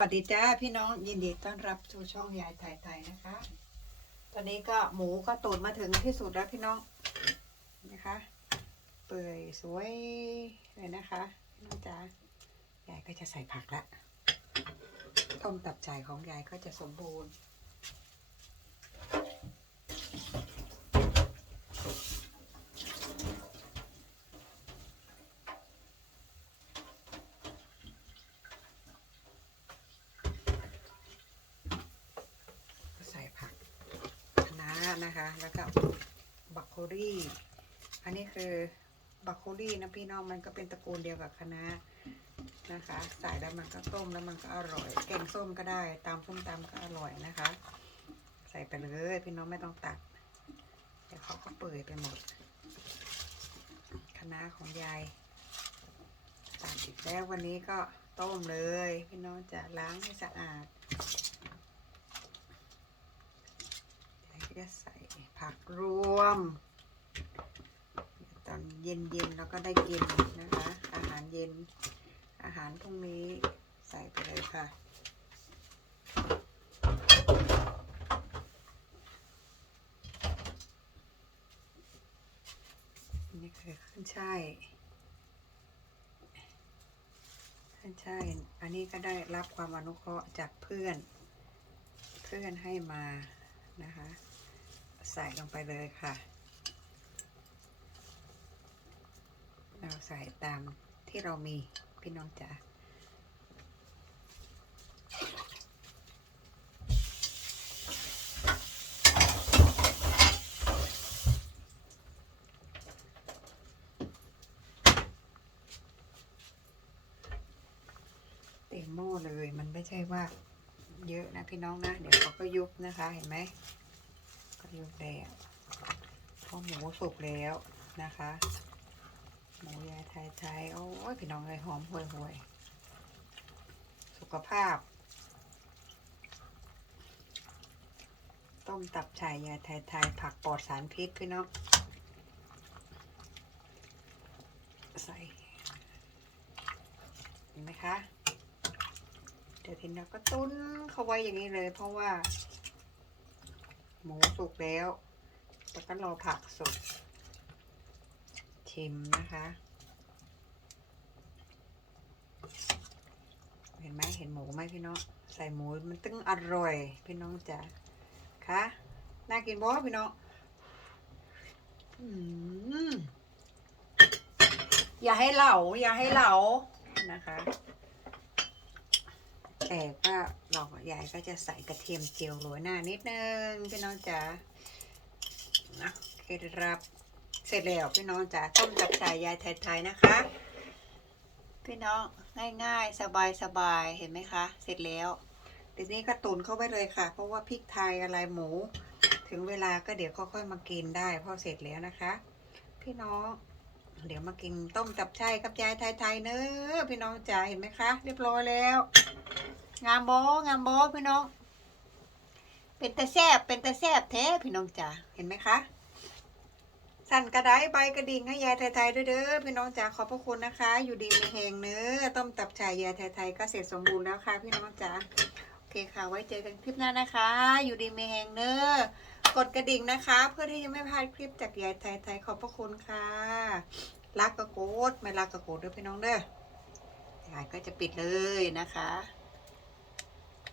สวัสดีจ้าพี่น้องยินดีต้อนรับสู่ช่องยายไทยไทยนะคะ ตอนนี้ก็หมูก็ตุ๋นมาถึงที่สุดแล้วพี่น้องนะคะ เปื่อยสวยเลยนะคะพี่น้องจ้ายายก็จะใส่ผักละต้มตับจ่ายของยายก็จะสมบูรณ์ ใส่ผัก คะน้านะคะ แล้วก็บักโคลี่ อันนี้คือบักโคลี่นะพี่น้องมันก็เป็นตระกูลเดียวกับคะน้านะคะ ใส่แล้วมันก็ต้มแล้วมันก็อร่อย แกงส้มก็ได้ตามส้มตำก็อร่อยนะคะ ใส่ไปเลยพี่น้องไม่ต้องตัดเดี๋ยวเขาก็เปื่อยไปหมดคะน้าของยายตัดอีกแล้ววันนี้ก็ต้มเลย พี่น้องจะล้างให้สะอาด จะใส่ผักรวม ตอนเย็นๆเราก็ได้กินนะคะ อาหารเย็น อาหารพรุ่งนี้ใส่ไปเลยค่ะนี่คือขึ้นช่ายขึ้นช่ายอันนี้ก็ได้รับความอนุเคราะห์จากเพื่อน เพื่อนให้มานะคะ ใส่ลงไปเลยค่ะ เราใส่ตามที่เรามีพี่น้องจ๋าเต็มหม้อเลยมันไม่ใช่ว่าเยอะนะพี่น้องนะ เดี๋ยวเขาก็ยุบนะคะเห็นไหม ก็ยุบแล้วเพราะหมูสุกแล้วนะคะ หมูยายไทยไทยๆโอ้ยพี่น้องเลยหอมห่วยห่วยสุขภาพ ต้มตับฉ่ายยายไทยไทยๆผักปลอดสารพิษพี่น้องใส่เห็นไหมคะ เดี๋ยวทีนี้เราก็ตุ้นเขาไว้อย่างนี้เลยเพราะว่า หมูสุกแล้ว แล้วก็รอผักสุก ชิมนะคะ เห็นไหมเห็นหมูไหมพี่น้อง ใส่หมูมันตึ้งอร่อย พี่น้องจ๋าคะน่ากินบ่พี่น้องอืมอย่าให้เหลาอย่าให้เหลานะคะแต่ก็ เรายายก็จะใส่กระเทียมเจียวโรยหน้านิดนึงพี่น้องจ๋านะเคล็ดลับเสร็จแล้วพี่น้องจ๋าต้มจับชายยายไทยๆนะคะ พี่น้องง่ายๆ สบายๆ เห็นไหมคะ เสร็จแล้วทีนี้ก็ตุนเข้าไว้เลยค่ะ เพราะว่าพริกไทยอะไรหมู ถึงเวลาก็เดี๋ยวค่อยๆมากินได้พอเสร็จแล้วนะคะ พี่น้อง เดี๋ยวมากินต้มจับชายกับยายไทยๆเนอะพี่น้องจ๋าเห็นไหมคะ เรียบร้อยแล้ว งามบงามบพี่น้อง เป็นตะแซบเป็นตะแซบแท้พี่น้องจ๋าเห็นไหมคะ สั่นกระไดใบกระดิ่งให้ยายไทยๆด้วยเด้อพี่น้องจ๋าขอบพระคุณนะคะ อยู่ดีมีแหงเนื้อต้มตับชายยายไทยๆก็เสร็จสมบูรณ์แล้วค่ะ พี่น้องจ๋าโอเคค่ะ ไว้เจอกันคลิปหน้านะคะ อยู่ดีมีแหงเนื้อ กดกระดิ่งนะคะ เพื่อที่จะไม่พลาดคลิปจากยายไทยๆขอบพระคุณค่ะ รักกระโกดไม่รักกระโกดเด้อพี่น้องเด้อยายก็จะปิดเลยนะคะ